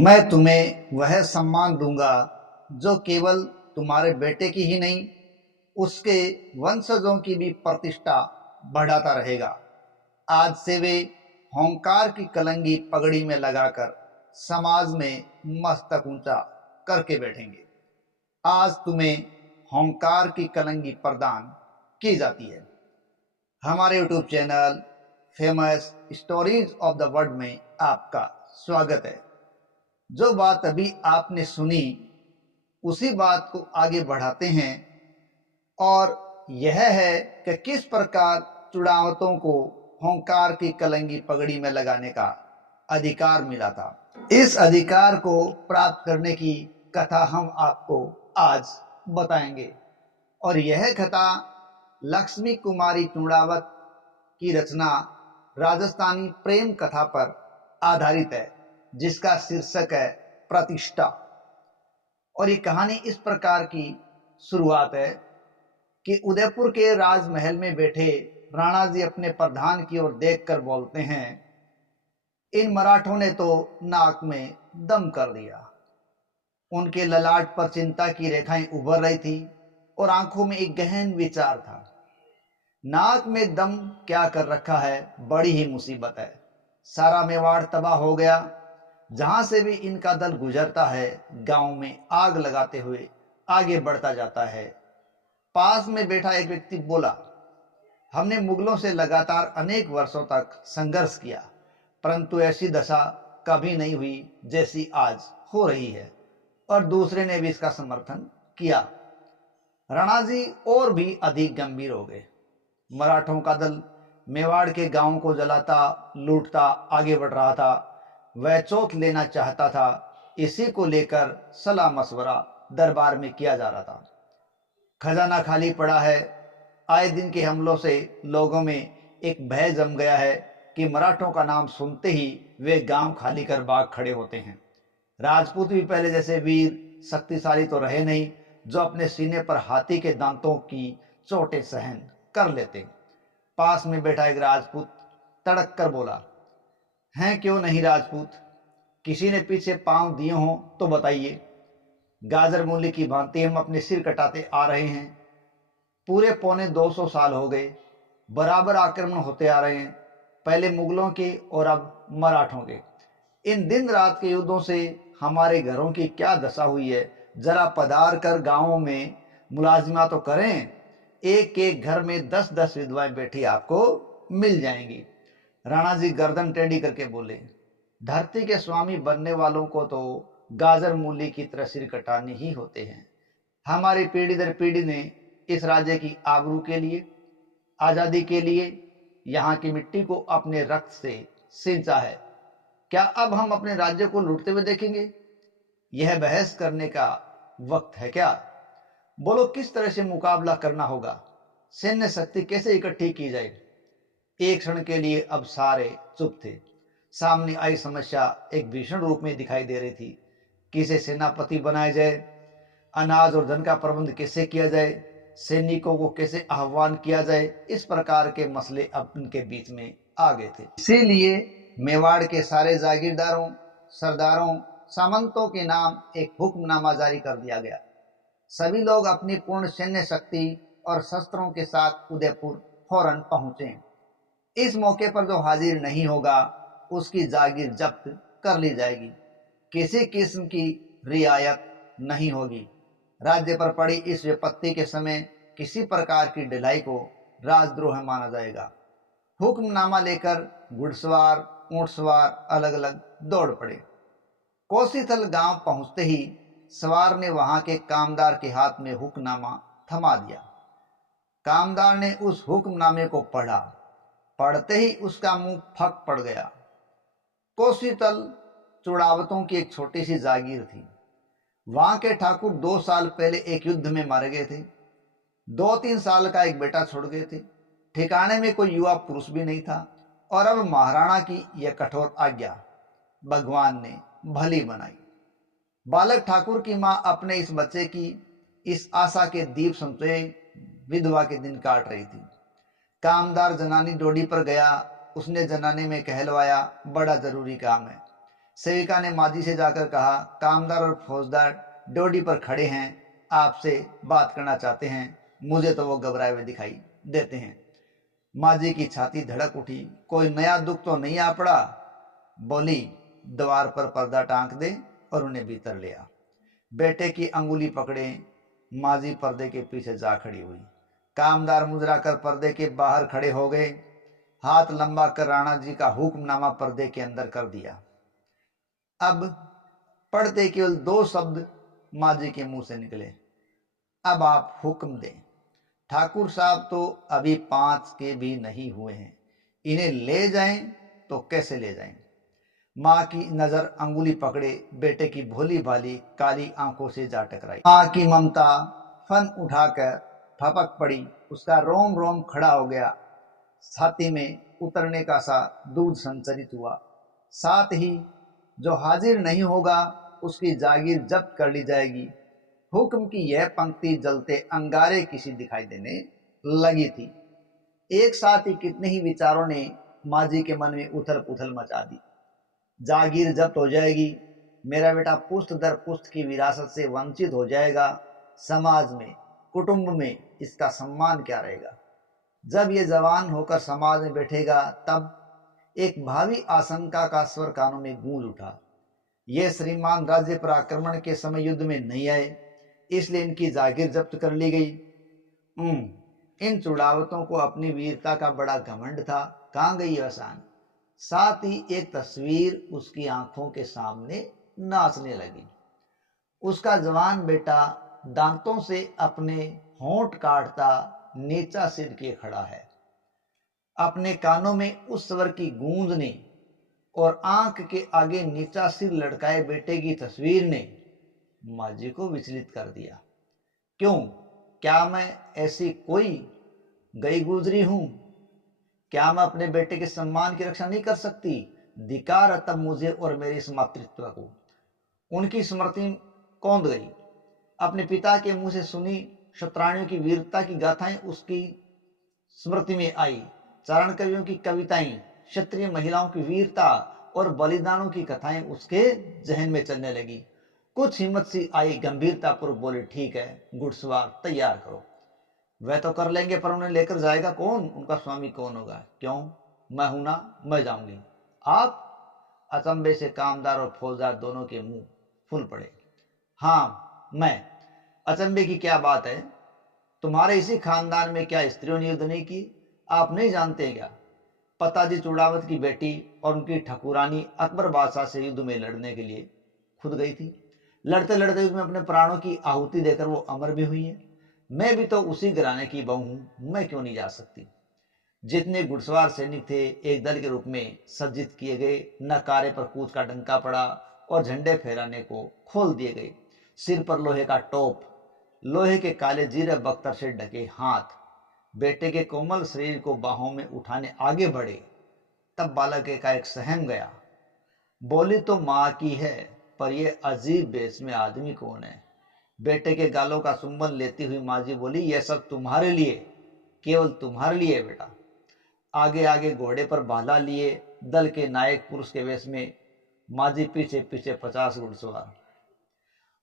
मैं तुम्हें वह सम्मान दूंगा जो केवल तुम्हारे बेटे की ही नहीं, उसके वंशजों की भी प्रतिष्ठा बढ़ाता रहेगा। आज से वे होंकार की कलंगी पगड़ी में लगाकर समाज में मस्तक ऊंचा करके बैठेंगे। आज तुम्हें होंकार की कलंगी प्रदान की जाती है। हमारे YouTube channel famous stories of the world में आपका स्वागत है। जो बात अभी आपने सुनी उसी बात को आगे बढ़ाते हैं, और यह है कि किस प्रकार चुड़ावतों को होंकार की कलंगी पगड़ी में लगाने का अधिकार मिला था। इस अधिकार को प्राप्त करने की कथा हम आपको आज बताएंगे, और यह कथा लक्ष्मी कुमारी चुड़ावत की रचना राजस्थानी प्रेम कथा पर आधारित है, जिसका शीर्षक है प्रतिष्ठा। और ये कहानी इस प्रकार की शुरुआत है कि उदयपुर के राजमहल में बैठे राणा जी अपने प्रधान की ओर देखकर बोलते हैं, इन मराठों ने तो नाक में दम कर दिया। उनके ललाट पर चिंता की रेखाएं उभर रही थी और आंखों में एक गहन विचार था। नाक में दम क्या कर रखा है, बड़ी ही मुसीबत है। सारा मेवाड़ तबाह हो गया। जहां से भी इनका दल गुजरता है, गांव में आग लगाते हुए आगे बढ़ता जाता है। पास में बैठा एक व्यक्ति बोला, हमने मुगलों से लगातार अनेक वर्षों तक संघर्ष किया, परंतु ऐसी दशा कभी नहीं हुई जैसी आज हो रही है। और दूसरे ने भी इसका समर्थन किया। राणा जी और भी अधिक गंभीर हो गए। मराठों का दल मेवाड़ के गांवों को जलाता लूटता आगे बढ़ रहा था। वह चौथ लेना चाहता था। इसी को लेकर सलाह मशवरा दरबार में किया जा रहा था। खजाना खाली पड़ा है। आए दिन के हमलों से लोगों में एक भय जम गया है कि मराठों का नाम सुनते ही वे गांव खाली कर भाग खड़े होते हैं। राजपूत भी पहले जैसे वीर शक्तिशाली तो रहे नहीं, जो अपने सीने पर हाथी के दांतों की चोटें सहन कर लेते। पास में बैठा एक राजपूत तड़क कर बोला, हैं क्यों नहीं राजपूत? किसी ने पीछे पांव दिए हों तो बताइए। गाजर मूली की भांति हम अपने सिर कटाते आ रहे हैं। पूरे पौने 200 साल हो गए, बराबर आक्रमण होते आ रहे हैं, पहले मुगलों के और अब मराठों के। इन दिन रात के युद्धों से हमारे घरों की क्या दशा हुई है। जरा पधार कर गांवों में मुलाजिमा तो करें। एक एक घर में 10-10 विधवाएं बैठी आपको मिल जाएंगी। राणा जी गर्दन टेढ़ी करके बोले, धरती के स्वामी बनने वालों को तो गाजर मूली की तरह सिर कटाने ही होते हैं। हमारी पीढ़ी दर पीढ़ी ने इस राज्य की आबरू के लिए, आजादी के लिए यहाँ की मिट्टी को अपने रक्त से सींचा है। क्या अब हम अपने राज्य को लूटते हुए देखेंगे? यह बहस करने का वक्त है क्या? बोलो, किस तरह से मुकाबला करना होगा? सैन्य शक्ति कैसे इकट्ठी की जाए? एक क्षण के लिए अब सारे चुप थे। सामने आई समस्या एक भीषण रूप में दिखाई दे रही थी। किसे सेनापति बनाया जाए, अनाज और धन का प्रबंध कैसे किया जाए, सैनिकों को कैसे आह्वान किया जाए, इस प्रकार के मसले अब उनके बीच में आ गए थे। इसीलिए मेवाड़ के सारे जागीरदारों, सरदारों, सामंतों के नाम एक हुक्मनामा जारी कर दिया गया। सभी लोग अपनी पूर्ण सैन्य शक्ति और शस्त्रों के साथ उदयपुर फौरन पहुंचे। इस मौके पर जो हाजिर नहीं होगा उसकी जागीर जब्त कर ली जाएगी। किसी किस्म की रियायत नहीं होगी। राज्य पर पड़ी इस विपत्ति के समय किसी प्रकार की ढिलाई को राजद्रोह माना जाएगा। हुक्मनामा लेकर घुड़सवार ऊंटसवार अलग अलग दौड़ पड़े। कोसीथल गांव पहुंचते ही सवार ने वहां के कामदार के हाथ में हुक्मनामा थमा दिया। कामदार ने उस हुक्मनामे को पढ़ा। पढ़ते ही उसका मुंह फक पड़ गया। कोसीतल चुड़ावतों की एक छोटी सी जागीर थी। वहां के ठाकुर 2 साल पहले एक युद्ध में मारे गए थे। 2-3 साल का एक बेटा छोड़ गए थे। ठिकाने में कोई युवा पुरुष भी नहीं था। और अब महाराणा की यह कठोर आज्ञा भगवान ने भली बनाई। बालक ठाकुर की मां अपने इस बच्चे की इस आशा के दीप संचय विधवा के दिन काट रही थी। कामदार जनानी डोडी पर गया। उसने जनाने में कहलवाया, बड़ा जरूरी काम है। सेविका ने माजी से जाकर कहा, कामदार और फौजदार ड्योटी पर खड़े हैं, आपसे बात करना चाहते हैं। मुझे तो वो घबराए हुए दिखाई देते हैं। माजी की छाती धड़क उठी, कोई नया दुख तो नहीं आ पड़ा? बोली, द्वार पर पर्दा टांक दे और उन्हें भीतर ले आ। बेटे की अंगुली पकड़े माजी पर्दे के पीछे जा खड़ी हुई। कामदार मुजरा कर पर्दे के बाहर खड़े हो गए। हाथ लंबा कर राणा जी का हुक्मनामा पर्दे के अंदर कर दिया। अब पढ़ते केवल 2 शब्द माजी के मुंह से निकले, अब आप हुक्म दें। ठाकुर साहब तो अभी 5 के भी नहीं हुए हैं, इन्हें ले जाएं तो कैसे ले जाएं? माँ की नजर अंगुली पकड़े बेटे की भोली भाली काली आंखों से जा टकराई। माँ की ममता फन उठाकर फपक पड़ी, उसका रोम रोम खड़ा हो गया, छाती में उतरने का सा दूध संचरित हुआ। साथ ही जो हाजिर नहीं होगा उसकी जागीर जब्त कर ली जाएगी। हुक्म की यह पंक्ति जलते अंगारे किसी दिखाई देने लगी थी। एक साथ ही कितने ही विचारों ने माजी के मन में उथल पुथल मचा दी। जागीर जब्त हो जाएगी, मेरा बेटा पुश्त दर पुश्त की विरासत से वंचित हो जाएगा, समाज में कुटुंब में इसका सम्मान क्या रहेगा? जब ये जवान होकर समाज में बैठेगा तब एक भावी आशंका का स्वर कानों में गूंज उठा। ये श्रीमान राज्य पर आक्रमण के समय युद्ध में नहीं आए, इसलिए इनकी जागीर जब्त कर ली गई। इन चुड़ावतों को अपनी वीरता का बड़ा घमंड था, कहाँ गई आसान? साथ ही एक तस्वीर उसकी आंखों के सामने नाचने लगी। उसका जवान बेटा दांतों से अपने होंठ काटता नीचा सिर किए खड़ा है। अपने कानों में उस स्वर की गूंज ने और आंख के आगे नीचा सिर लटकाए बेटे की तस्वीर ने माजी को विचलित कर दिया। क्यों? क्या मैं ऐसी कोई गई गुजरी हूं? क्या मैं अपने बेटे के सम्मान की रक्षा नहीं कर सकती? धिक्कार तब मुझे और मेरे इस मातृत्व को। उनकी स्मृति कौंध गई। अपने पिता के मुंह से सुनी शतरानियों की वीरता की गाथाएं उसकी स्मृति में आई। चारण कवियों की कविताएं, क्षत्रिय महिलाओं की वीरता और बलिदानों की कथाएं उसके जहन में चलने लगी। कुछ हिम्मत सी आई, गंभीरता पूर्वक बोले, ठीक है, घुड़सवार तैयार करो। वह तो कर लेंगे, पर उन्हें लेकर जाएगा कौन? उनका स्वामी कौन होगा? क्यों? मैं हूं ना, मैं जाऊंगी। आप? अचंभे से कामदार और फौजदार दोनों के मुंह फूल पड़े। हाँ मैं। अचंभे की क्या बात है? तुम्हारे इसी खानदान में क्या स्त्रियों ने युद्ध नहीं की? आप नहीं जानते क्या? पताजी चूड़ावत की बेटी और उनकी ठकुरानी अकबर बादशाह से युद्ध में लड़ने के लिए खुद गई थी। लड़ते लड़ते युद्ध में अपने प्राणों की आहुति देकर वो अमर भी हुई है। मैं भी तो उसी घराने की बहू हूं, मैं क्यों नहीं जा सकती? जितने घुड़सवार सैनिक थे एक दल के रूप में सज्जित किए गए। नकारे पर कूच का डंका पड़ा और झंडे फहराने को खोल दिए गए। सिर पर लोहे का टोप, लोहे के काले जीरे बख्तर से ढके हाथ बेटे के कोमल शरीर को बाहों में उठाने आगे बढ़े। तब बालक का एक सहम गया। बोली तो माँ की है, पर यह अजीब भेष में आदमी कौन है? बेटे के गालों का चुंबन लेती हुई माजी बोली, यह सब तुम्हारे लिए, केवल तुम्हारे लिए बेटा। आगे आगे घोड़े पर भाला लिए दल के नायक पुरुष के वेश में माजी पीछे पीछे 50 घुड़सवार।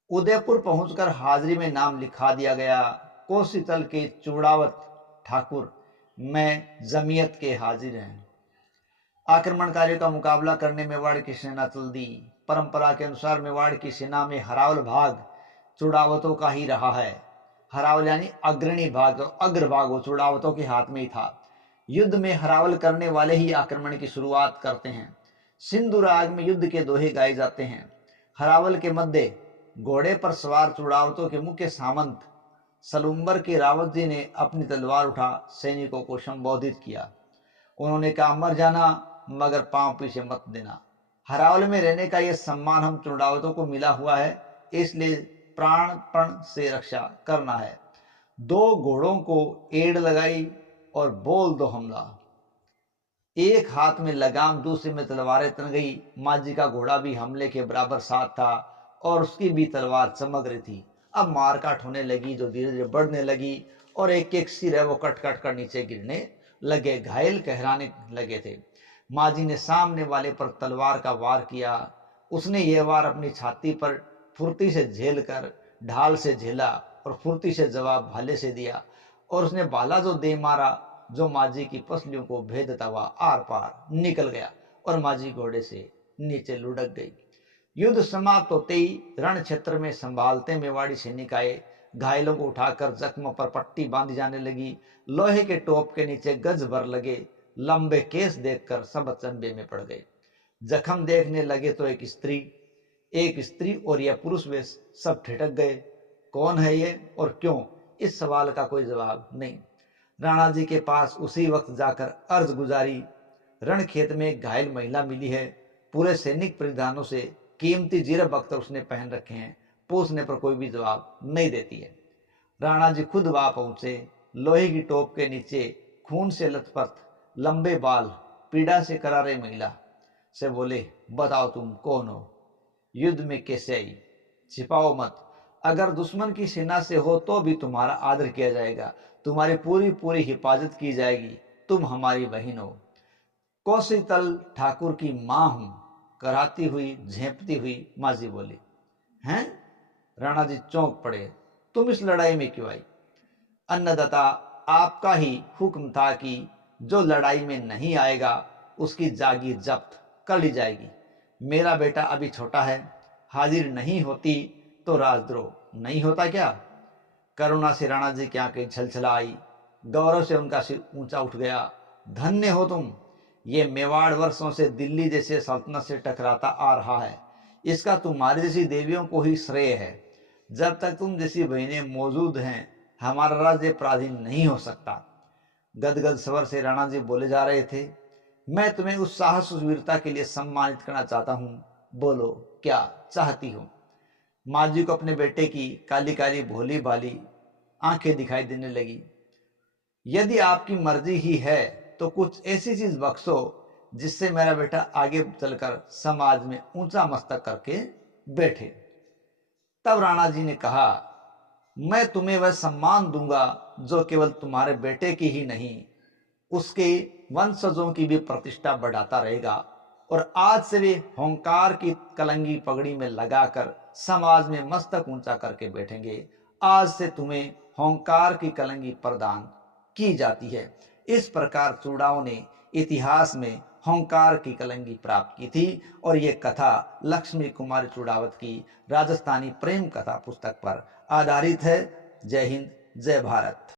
उदयपुर पहुंचकर हाजिरी में नाम लिखा दिया गया। कोसीतल के चूड़ावत ठाकुर में जमीयत के हाजिर हैं। आक्रमणकारियों का मुकाबला करने मेवाड़ की सेना चल दी। परंपरा के अनुसार मेवाड़ की सेना में हरावल भाग चूड़ावतों का ही रहा है। हरावल यानी अग्रणी भाग, अग्रभाग वो चूड़ावतों के हाथ में ही था। युद्ध में हरावल करने वाले ही आक्रमण की शुरुआत करते हैं। सिंधु राग में युद्ध के दोहे गाए जाते हैं। हरावल के मध्य घोड़े पर सवार चूड़ावतों के मुख्य सामंत सलुम्बर के रावत जी ने अपनी तलवार उठा सैनिकों को संबोधित किया। उन्होंने कहा, मर जाना मगर पांव पीछे मत देना। हरावल में रहने का यह सम्मान हम चूड़ावतों को मिला हुआ है, इसलिए प्राणपण से रक्षा करना है। 2 घोड़ों को एड़ लगाई और बोल दो हमला। एक हाथ में लगाम, दूसरे में तलवारें तन गई। माजी का घोड़ा भी हमले के बराबर साथ था और उसकी भी तलवार चमक रही थी। अब मारकाट होने लगी, जो धीरे धीरे बढ़ने लगी और एक एक सिर है वो कट कट कर नीचे गिरने लगे, घायल कहराने लगे थे। माजी ने सामने वाले पर तलवार का वार किया। उसने यह वार अपनी छाती पर फुर्ती से झेल कर ढाल से झेला और फुर्ती से जवाब भाले से दिया, और उसने भाला जो दे मारा जो माझी की पसलियों को भेदता हुआ आर पार निकल गया और माझी घोड़े से नीचे लुढ़क गई। युद्ध समाप्त होते ही रण क्षेत्र में संभालते मेवाड़ी सैनिक आए। घायलों को उठाकर जख्म पर पट्टी बांधी जाने लगी। लोहे के टोप के नीचे गज भर लगे लंबे केस देखकर सब अचंभे में पड़ गए। जख्म देखने लगे तो एक स्त्री और यह पुरुष वे सब ठिठक गए। कौन है ये और क्यों? इस सवाल का कोई जवाब नहीं। राणा जी के पास उसी वक्त जाकर अर्ज गुजारी, रण खेत में एक घायल महिला मिली है, पूरे सैनिक परिधानों से कीमती जीरब अख्तर उसने पहन रखे हैं, पूछने पर कोई भी जवाब नहीं देती है। राणा जी खुद वहां पहुंचे। लोहे की टोप के नीचे खून से लथपथ लंबे बाल पीड़ा से करारे महिला से बोले, बताओ तुम कौन हो? युद्ध में कैसे आई? छिपाओ मत। अगर दुश्मन की सेना से हो तो भी तुम्हारा आदर किया जाएगा, तुम्हारी पूरी पूरी हिफाजत की जाएगी। तुम हमारी बहन हो। कौशितल ठाकुर की मां हूं, कराती हुई झेंपती हुई माझी बोली। हैं? राणा जी चौंक पड़े। तुम इस लड़ाई में क्यों आई? अन्नदाता, आपका ही हुक्म था कि जो लड़ाई में नहीं आएगा उसकी जागीर जब्त कर ली जाएगी। मेरा बेटा अभी छोटा है, हाजिर नहीं होती तो राजद्रोह नहीं होता क्या? करुणा से राणा जी की आंखें छलछला आई। गौरव से उनका सिर ऊंचा उठ गया। धन्य हो तुम। ये मेवाड़ वर्षों से दिल्ली जैसे सल्तनत से टकराता आ रहा है, इसका तुम्हारी जैसी देवियों को ही श्रेय है। जब तक तुम जैसी बहनें मौजूद हैं हमारा राज्य पराधीन नहीं हो सकता। गदगद स्वर से राणा जी बोले जा रहे थे। मैं तुम्हें उस साहस उस वीरता के लिए सम्मानित करना चाहता हूं। बोलो क्या चाहती हो? माँ को अपने बेटे की काली काली भोली भाली आंखें दिखाई देने लगी। यदि आपकी मर्जी ही है तो कुछ ऐसी चीज बख्शो जिससे मेरा बेटा आगे चलकर समाज में ऊंचा मस्तक करके बैठे। तब राणा जी ने कहा, मैं तुम्हें वह सम्मान दूंगा जो केवल तुम्हारे बेटे की ही नहीं उसके वंशजों की भी प्रतिष्ठा बढ़ाता रहेगा, और आज से वे होंकार की कलंगी पगड़ी में लगाकर समाज में मस्तक ऊंचा करके बैठेंगे। आज से तुम्हें होंकार की कलंगी प्रदान की जाती है। इस प्रकार चूड़ाओं ने इतिहास में होंकार की कलंगी प्राप्त की थी, और ये कथा लक्ष्मी कुमारी चूड़ावत की राजस्थानी प्रेम कथा पुस्तक पर आधारित है। जय हिंद, जय भारत।